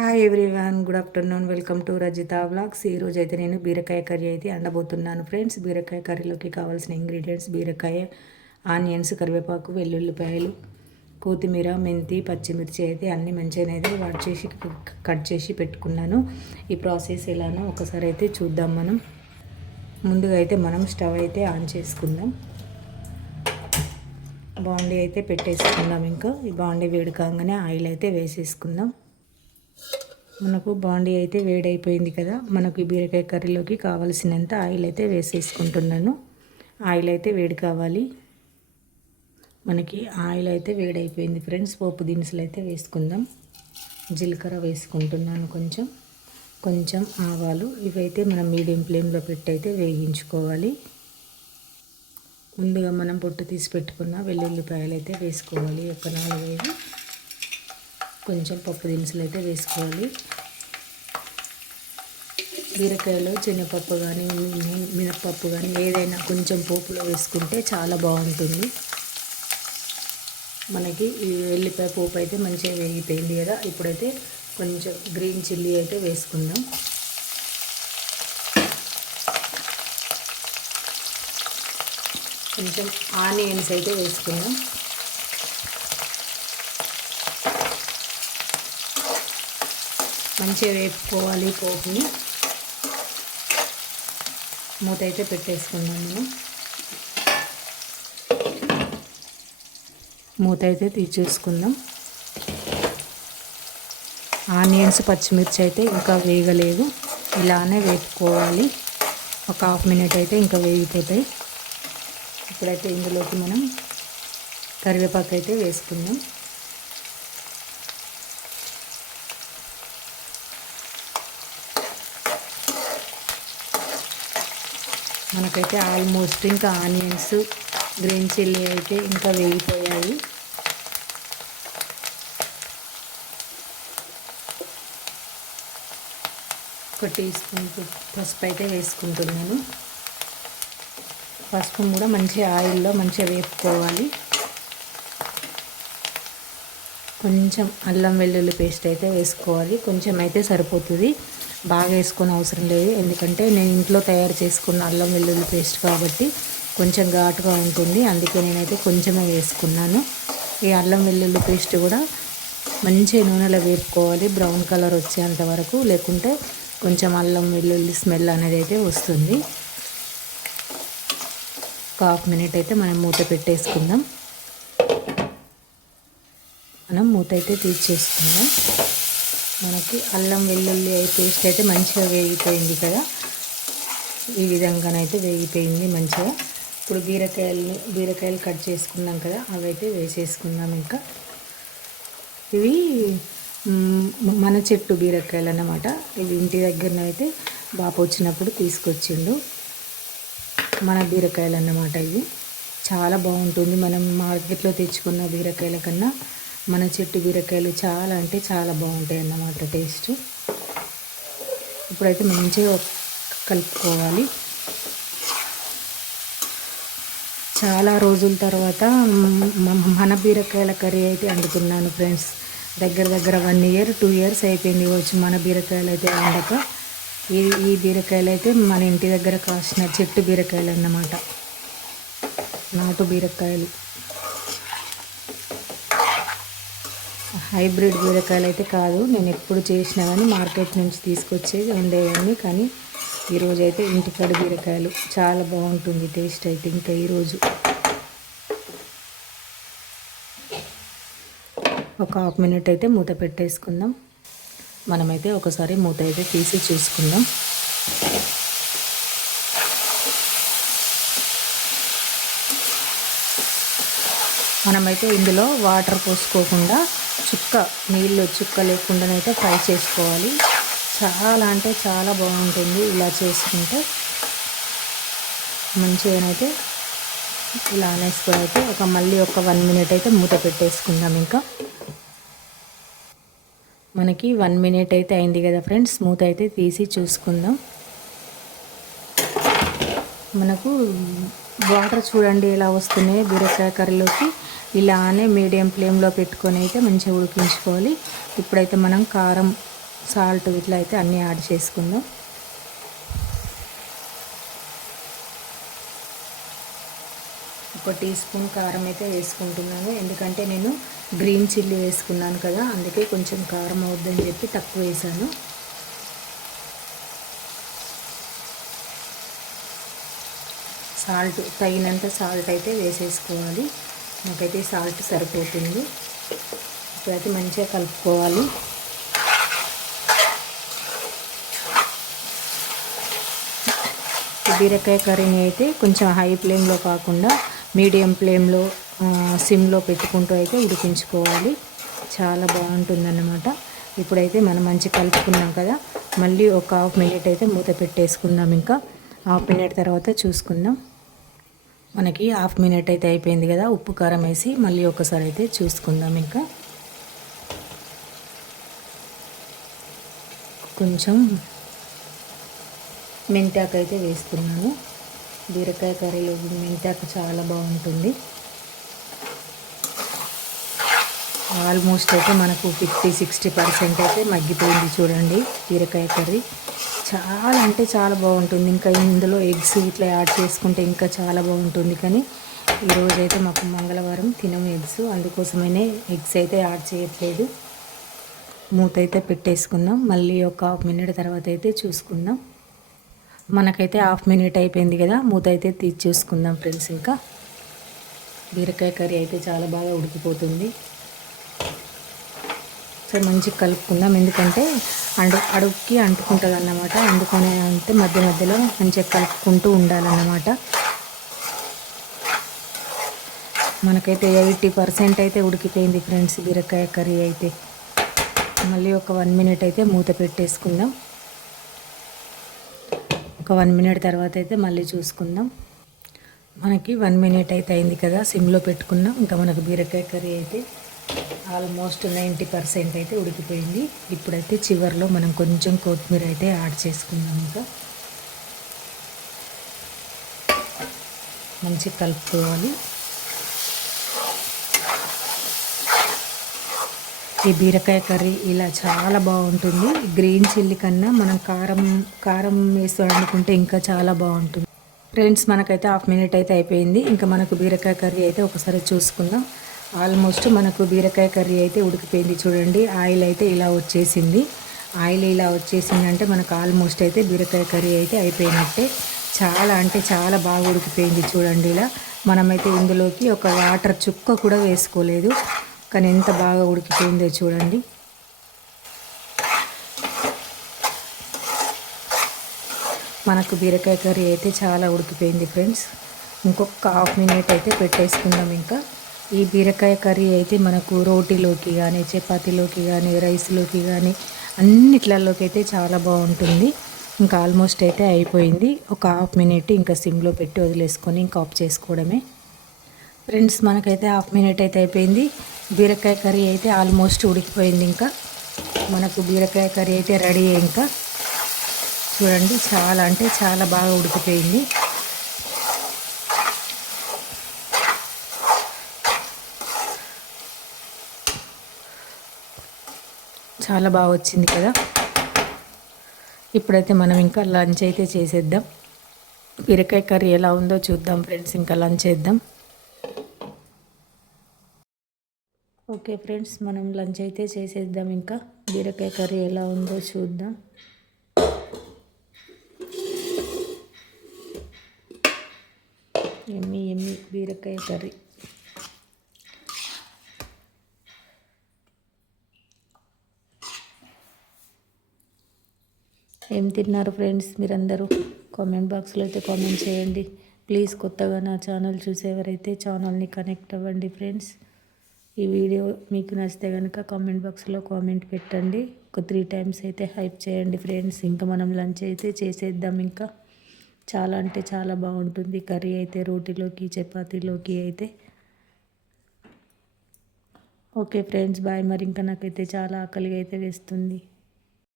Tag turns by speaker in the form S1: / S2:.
S1: Hi everyone good afternoon welcome to Rajitha vlogs ఈరోజు అయితే నేను బీరకాయ కర్రీ అయితే అండబోతున్నాను ఫ్రెండ్స్ బీరకాయ కర్రీలోకి కావాల్సిన ఇంగ్రీడియంట్స్ బీరకాయ ఆనియన్స్ కరివేపాకు వెల్లుల్లిపాయలు కొత్తిమీర మెంతి పచ్చిమిర్చి అయితే అన్నీ మంచిగా అయితే వాట్ చేసి కట్ చేసి పెట్టుకున్నాను. ఈ ప్రాసెస్ ఎలానో ఒకసారి అయితే చూద్దాం మనం. ముందుగా అయితే మనం స్టవ్ అయితే ఆన్ చేసుకుందాం. బాండీ అయితే పెట్టేసుకుందాం ఇంకా. ఈ బాండీ వేడి కాగానే ఆయిల్ అయితే వేసేసుకుందాం. మనకు బాండీ అయితే వేడైపోయింది కదా. మనకు బీరకాయ కర్రీలోకి కావలసినంత ఆయిల్ అయితే వేసేసుకుంటున్నాను. ఆయిల్ అయితే వేడి కావాలి. మనకి ఆయిల్ అయితే వేడైపోయింది ఫ్రెండ్స్. పోపు దినుసులు అయితే వేసుకుందాం. జీలకర్ర వేసుకుంటున్నాను కొంచెం. కొంచెం ఆవాలు. ఇవైతే మనం మీడియం ఫ్లేమ్లో పెట్టి అయితే వేయించుకోవాలి. ముందుగా మనం పొట్టు తీసి పెట్టుకున్న వెల్లుల్లిపాయలు అయితే వేసుకోవాలి. ఒక నాలుగైదు కొంచెం పప్పు దినుసులు అయితే వేసుకోవాలి. బీరకాయలో శనగపప్పు కానీ మినప్పప్పు కానీ ఏదైనా కొంచెం పోపులో వేసుకుంటే చాలా బాగుంటుంది. మనకి ఈ ఎల్లిపాయ పోపు అయితే మంచిగా వేగిపోయింది కదా ఇప్పుడైతే కొంచెం గ్రీన్ చిల్లీ అయితే వేసుకుందాం. కొంచెం ఆనియన్స్ అయితే వేసుకుందాం. మంచిగా వేపుకోవాలి పోపుని. మూత అయితే పెట్టేసుకుందాం మనం. మూత అయితే తీసేసుకుందాం ఆనియన్స్ పచ్చిమిర్చి అయితే ఇంకా వేగలేదు. ఇలానే వేపుకోవాలి. ఒక హాఫ్ మినిట్ అయితే ఇంకా వేగిపోతాయి. ఇప్పుడైతే ఇందులోకి మనం కరివేపాకు అయితే వేసుకుందాం. మనకైతే ఆల్మోస్ట్ ఇంకా ఆనియన్స్ గ్రీన్ చిల్లీ అయితే ఇంకా వేగిపోయాయి. ఒక టీ స్పూన్ పసుపు అయితే వేసుకుంటున్నాను. పసుపు కూడా మంచి ఆయిల్లో మంచిగా వేపుకోవాలి. కొంచెం అల్లం వెల్లుల్లి పేస్ట్ అయితే వేసుకోవాలి. కొంచెం అయితే సరిపోతుంది. బాగా వేసుకొని అవసరం లేదు. ఎందుకంటే నేను ఇంట్లో తయారు చేసుకున్న అల్లం వెల్లుల్లి పేస్ట్ కాబట్టి కొంచెం ఘాటుగా ఉంటుంది. అందుకే నేనైతే కొంచెమే వేసుకున్నాను. ఈ అల్లం వెల్లుల్లి పేస్ట్ కూడా మంచి నూనెలో వేపుకోవాలి. బ్రౌన్ కలర్ వచ్చేంత వరకు. లేకుంటే కొంచెం అల్లం వెల్లుల్లి స్మెల్ అనేది అయితే వస్తుంది. ఒక హాఫ్ మినిట్ అయితే మనం మూత పెట్టేసుకుందాం. మనం మూత అయితే తీసేసుకుందాం. మనకి అల్లం వెల్లుల్లి పేస్ట్ అయితే మంచిగా వేగిపోయింది కదా. ఈ విధంగానైతే వేగిపోయింది మంచిగా. ఇప్పుడు బీరకాయలు బీరకాయలు కట్ చేసుకున్నాం కదా అవి అయితే వేసేసుకుందాం ఇంకా. ఇవి మన చెట్టు బీరకాయలు అన్నమాట ఇవి ఇంటి దగ్గర అయితే బాప వచ్చినప్పుడు తీసుకొచ్చిండు. మన బీరకాయలు అన్నమాట ఇవి. చాలా బాగుంటుంది. మనం మార్కెట్లో తెచ్చుకున్న బీరకాయల కన్నా మన చెట్టు బీరకాయలు చాలా అంటే చాలా బాగుంటాయి అన్నమాట టేస్ట్. ఇప్పుడైతే మంచిగా కలుపుకోవాలి. చాలా రోజుల తర్వాత మన బీరకాయల కర్రీ అయితే వండుతున్నాను ఫ్రెండ్స్. దగ్గర దగ్గర వన్ ఇయర్ టూ ఇయర్స్ అయిపోయింది వచ్చి మన బీరకాయలు అయితే వండక. ఈ ఈ బీరకాయలు అయితే మన ఇంటి దగ్గర కాసిన చెట్టు బీరకాయలు అన్నమాట. నాటు బీరకాయలు. హైబ్రిడ్ బీరకాయలు అయితే కాదు నేను ఎప్పుడు చేసినా కానీ మార్కెట్ నుంచి తీసుకొచ్చేది ఉండేవన్నీ కానీ ఈరోజు అయితే ఇంటికాడ బీరకాయలు చాలా బాగుంటుంది టేస్ట్ అయితే ఇంకా ఈరోజు. ఒక హాఫ్ మినిట్ అయితే మూత పెట్టేసుకుందాం. మనమైతే ఒకసారి మూత అయితే తీసి చూసుకుందాం. మనమైతే ఇందులో వాటర్ పోసుకోకుండా చుక్క నీళ్ళు చుక్క లేకుండానైతే ఫ్రై చేసుకోవాలి. చాలా అంటే చాలా బాగుంటుంది ఇలా చేసుకుంటే. మంచిగానైతే ఇలా అనేసుకొని అయితే ఒక మళ్ళీ ఒక వన్ మినిట్ అయితే మూత పెట్టేసుకుందాం ఇంకా. మనకి వన్ మినిట్ అయితే అయింది కదా ఫ్రెండ్స్ మూత అయితే తీసి చూసుకుందాం. మనకు వాటర్ చూడండి ఎలా వస్తున్నాయి బీరకాయ కర్రీలోకి. ఇలానే మీడియం ఫ్లేమ్లో పెట్టుకొని అయితే మంచిగా ఉడికించుకోవాలి. ఇప్పుడైతే మనం కారం సాల్ట్ ఇట్లా అయితే అన్నీ యాడ్ చేసుకుందాం. ఒక టీ స్పూన్ కారం అయితే వేసుకుంటున్నాను. ఎందుకంటే నేను గ్రీన్ చిల్లీ వేసుకున్నాను కదా అందుకే కొంచెం కారం అవుద్దని చెప్పి తక్కువ వేసాను. సాల్ట్ తగినంత సాల్ట్ అయితే వేసేసుకోవాలి. నాకైతే సాల్ట్ సరిపోతుంది. ఇప్పుడైతే మంచిగా కలుపుకోవాలి. బీరకాయ కర్రీని అయితే కొంచెం హై ఫ్లేమ్లో కాకుండా మీడియం ఫ్లేమ్లో సిమ్లో పెట్టుకుంటూ అయితే ఉడికించుకోవాలి. చాలా బాగుంటుందన్నమాట. ఇప్పుడైతే మనం మంచి కలుపుకున్నాం కదా మళ్ళీ ఒక హాఫ్ మినిట్ అయితే మూత పెట్టేసుకుందాం ఇంకా. హాఫ్ మినిట్ తర్వాత చూసుకుందాం. మనకి హాఫ్ మినిట్ అయితే అయిపోయింది కదా ఉప్పు కారం వేసి మళ్ళీ ఒకసారి అయితే చూసుకుందాం ఇంకా. కొంచెం మెంతాకు అయితే వేస్తున్నాను. బీరకాయ కర్రీలో మెంతాకు చాలా బాగుంటుంది. ఆల్మోస్ట్ అయితే మనకు ఫిఫ్టీ సిక్స్టీ పర్సెంట్ అయితే మగ్గిపోయింది చూడండి బీరకాయ కర్రీ. చాలా అంటే చాలా బాగుంటుంది. ఇంకా ఇందులో ఎగ్స్ ఇట్లా యాడ్ చేసుకుంటే ఇంకా చాలా బాగుంటుంది. కానీ ఈరోజైతే మాకు మంగళవారం తినము ఎగ్స్. అందుకోసమనే ఎగ్స్ అయితే యాడ్ చేయట్లేదు. మూత అయితే పెట్టేసుకుందాం. మళ్ళీ ఒక హాఫ్ మినిట్ తర్వాత అయితే చూసుకుందాం. మనకైతే హాఫ్ మినిట్ అయిపోయింది కదా. మూత అయితే తీసి చూసుకుందాం ఫ్రెండ్స్ ఇంకా. బీరకాయ కర్రీ అయితే చాలా బాగా ఉడికిపోతుంది. ఒకసారి మంచిగా కలుపుకుందాం. ఎందుకంటే అండు అడుగుకి అంటుకుంటుంది అన్నమాట అందుకనే అంటే మధ్య మధ్యలో మంచిగా కలుపుకుంటూ ఉండాలన్నమాట. మనకైతే ఎయిటీ పర్సెంట్ అయితే ఉడికిపోయింది ఫ్రెండ్స్ బీరకాయ కర్రీ అయితే. మళ్ళీ ఒక వన్ మినిట్ అయితే మూత పెట్టేసుకుందాం. ఒక వన్ మినిట్ తర్వాత అయితే మళ్ళీ చూసుకుందాం. మనకి వన్ మినిట్ అయితే అయింది కదా సిమ్లో పెట్టుకున్నాం. ఇంకా మనకు బీరకాయ కర్రీ అయితే. ఆల్మోస్ట్ నైంటీ పర్సెంట్ అయితే ఉడికిపోయింది. ఇప్పుడైతే చివరిలో మనం కొంచెం కొత్తిమీర అయితే యాడ్ చేసుకుందాం ఇంకా. మంచిగా కలుపుకోవాలి. ఈ బీరకాయ కర్రీ ఇలా చాలా బాగుంటుంది. గ్రీన్ చిల్లీ కన్నా మనం కారం కారం వేసి వండుకుంటే ఇంకా చాలా బాగుంటుంది. ఫ్రెండ్స్ మనకైతే హాఫ్ మినిట్ అయితే అయిపోయింది. ఇంకా మనకు బీరకాయ కర్రీ అయితే ఒకసారి చూసుకుందాం. ఆల్మోస్ట్ మనకు బీరకాయ కర్రీ అయితే ఉడికిపోయింది చూడండి. ఆయిల్ అయితే ఇలా వచ్చేసింది. ఆయిల్ ఇలా వచ్చేసిందంటే మనకు ఆల్మోస్ట్ అయితే బీరకాయ కర్రీ అయితే అయిపోయినట్టే. చాలా అంటే చాలా బాగా ఉడికిపోయింది చూడండి ఇలా. మనమైతే ఇందులోకి ఒక వాటర్ చుక్క కూడా వేసుకోలేదు. కానీ ఎంత బాగా ఉడికిపోయిందో చూడండి. మనకు బీరకాయ కర్రీ అయితే చాలా ఉడికిపోయింది ఫ్రెండ్స్. ఇంకొక హాఫ్ మినిట్ అయితే పెట్టేసుకుందాం ఇంకా. ఈ బీరకాయ కర్రీ అయితే మనకు రోటీలోకి కానీ చపాతీలోకి కానీ రైస్లోకి కానీ అన్నిట్లలోకి అయితే చాలా బాగుంటుంది. ఇంకా ఆల్మోస్ట్ అయితే అయిపోయింది. ఒక హాఫ్ మినిట్ ఇంకా సిమ్లో పెట్టి వదిలేసుకొని ఇంకా ఆఫ్ చేసుకోవడమే. ఫ్రెండ్స్ మనకైతే హాఫ్ మినిట్ అయితే అయిపోయింది. బీరకాయ కర్రీ అయితే ఆల్మోస్ట్ ఉడికిపోయింది ఇంకా. మనకు బీరకాయ కర్రీ అయితే రెడీ ఇంకా. చూడండి చాలా అంటే చాలా బాగా ఉడికిపోయింది. చాలా బాగా వచ్చింది కదా. ఇప్పుడైతే మనం ఇంకా లంచ్ అయితే చేసేద్దాం. బీరకాయ కర్రీ ఎలా ఉందో చూద్దాం ఫ్రెండ్స్ ఇంకా లంచ్ చేద్దాం. ఓకే ఫ్రెండ్స్ మనం లంచ్ అయితే చేసేద్దాం ఇంకా. బీరకాయ కర్రీ ఎలా ఉందో చూద్దాం. ఎమ్మి ఎమ్మి బీరకాయ కర్రీ. ఏం తిన్నారు ఫ్రెండ్స్ మీరందరూ? కామెంట్ బాక్స్లో అయితే కామెంట్ చేయండి. ప్లీజ్ కొత్తగా నా ఛానల్ చూసేవారైతే ఛానల్ని కనెక్ట్ అవ్వండి ఫ్రెండ్స్. ఈ వీడియో మీకు నచ్చితే కనుక కామెంట్ బాక్స్లో కామెంట్ పెట్టండి. ఒక త్రీ టైమ్స్ అయితే హైప్ చేయండి ఫ్రెండ్స్. ఇంకా మనం లంచ్ అయితే చేసేద్దాం ఇంకా. చాలా అంటే చాలా బాగుంటుంది. కర్రీ అయితే రోటీలోకి చపాతీలోకి అయితే. Okay friends bye. మరి ఇంకా నాకైతే చాలా ఆకలిగా అయితే వేస్తుంది.